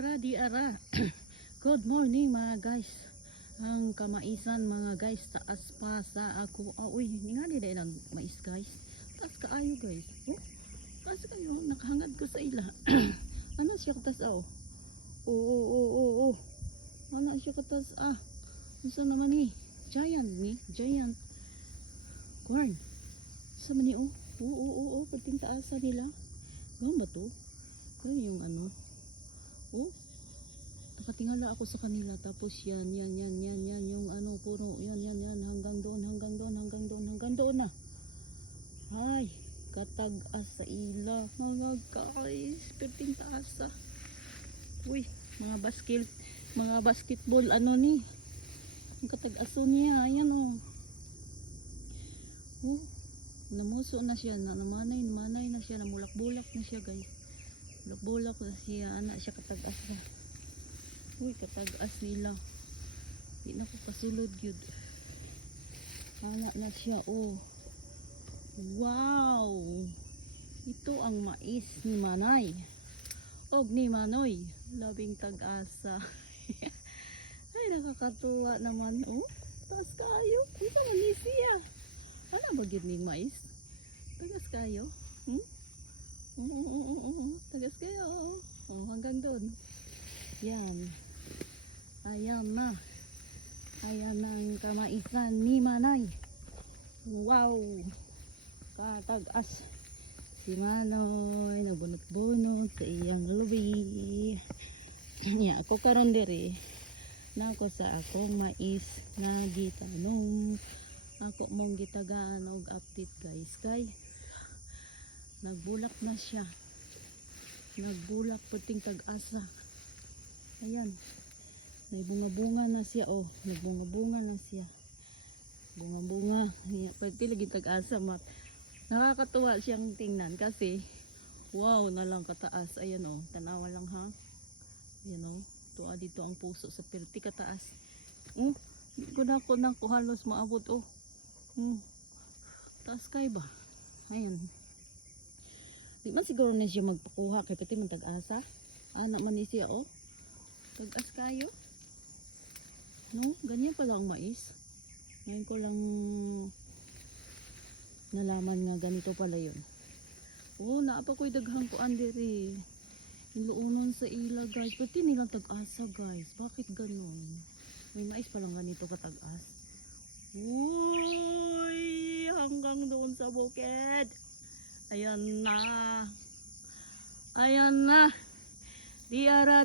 Di ara. Good morning mga guys. Ang kamaisan mga guys, taas pa sa ako. Uy, ningali dahil ang mais guys. Taas kaayo guys. Oh, taas kayo. Nakahangad ko sa ila. Ano siya katas oh? Oo. Ano siya katas Ano naman ni? Giant corn. Sa mani oh. Oo. Pating taasa nila. Gawin ba to? Gawin yung ano. Oh, nakatingala ako sa kanila, tapos yan yung ano, puro yan hanggang doon na. Ay, katag-as sa ila mga guys, perting taasa. Uy, mga basketball ano ni, ang katag-aso niya, ayan oh. Namuso na siya, namanay na siya, namulak-bulak na siya guys. Bulak na siya, anak siya katag-as na. Uy, katag-as nila. Di na ko kasulod yun. Anak na siya, oh. Wow! Ito ang mais ni Manay. Og ni Manoy. Labing tag-asa. Ay, nakakatuwa naman, oh. Taas kayo. Ito man ni siya. Ano ba yun ni mais? Tagas kayo? Tagas kayo. Oh, hanggang doon. Yan. Ayan na ang kamaisan ni Manay. Wow. Katag-as si Manoy. Nagbunot-bunot sa iyang lubi. Yeah, ako karon diri na ako sa akong mais na gitanong. Ako mong gitagaan og update guys. Nagbulak na siya. Nagbulak puting tag-asa. Ayan. May bunga-bunga na siya oh. Nagbunga-bunga na siya. Bunga-bunga. Pwede lagi tag-asa mat. Nakakatuwa siyang tingnan kasi wow na lang kataas. Ayan oh. Tanawa lang ha. Ayan oh. Tuwa dito ang puso sa perti kataas. Ko na ko halos maabot oh. Taas kay ba? Ayan. Di man siguro na siya magpakuha kay pati man tag-asa. Anak man ni siya oh. Tag-as kayo. No, ganyan pala ang mais. Ngayon ko lang nalaman nga ganito pala yun. Oh, naapa ko'y daghang kuan diri. Iluunon sa ila guys. Pati nilang tag-asa guys. Bakit ganun? May mais palang ganito katag-as. Uy, hanggang doon sa bukid. Ayan na. Di ara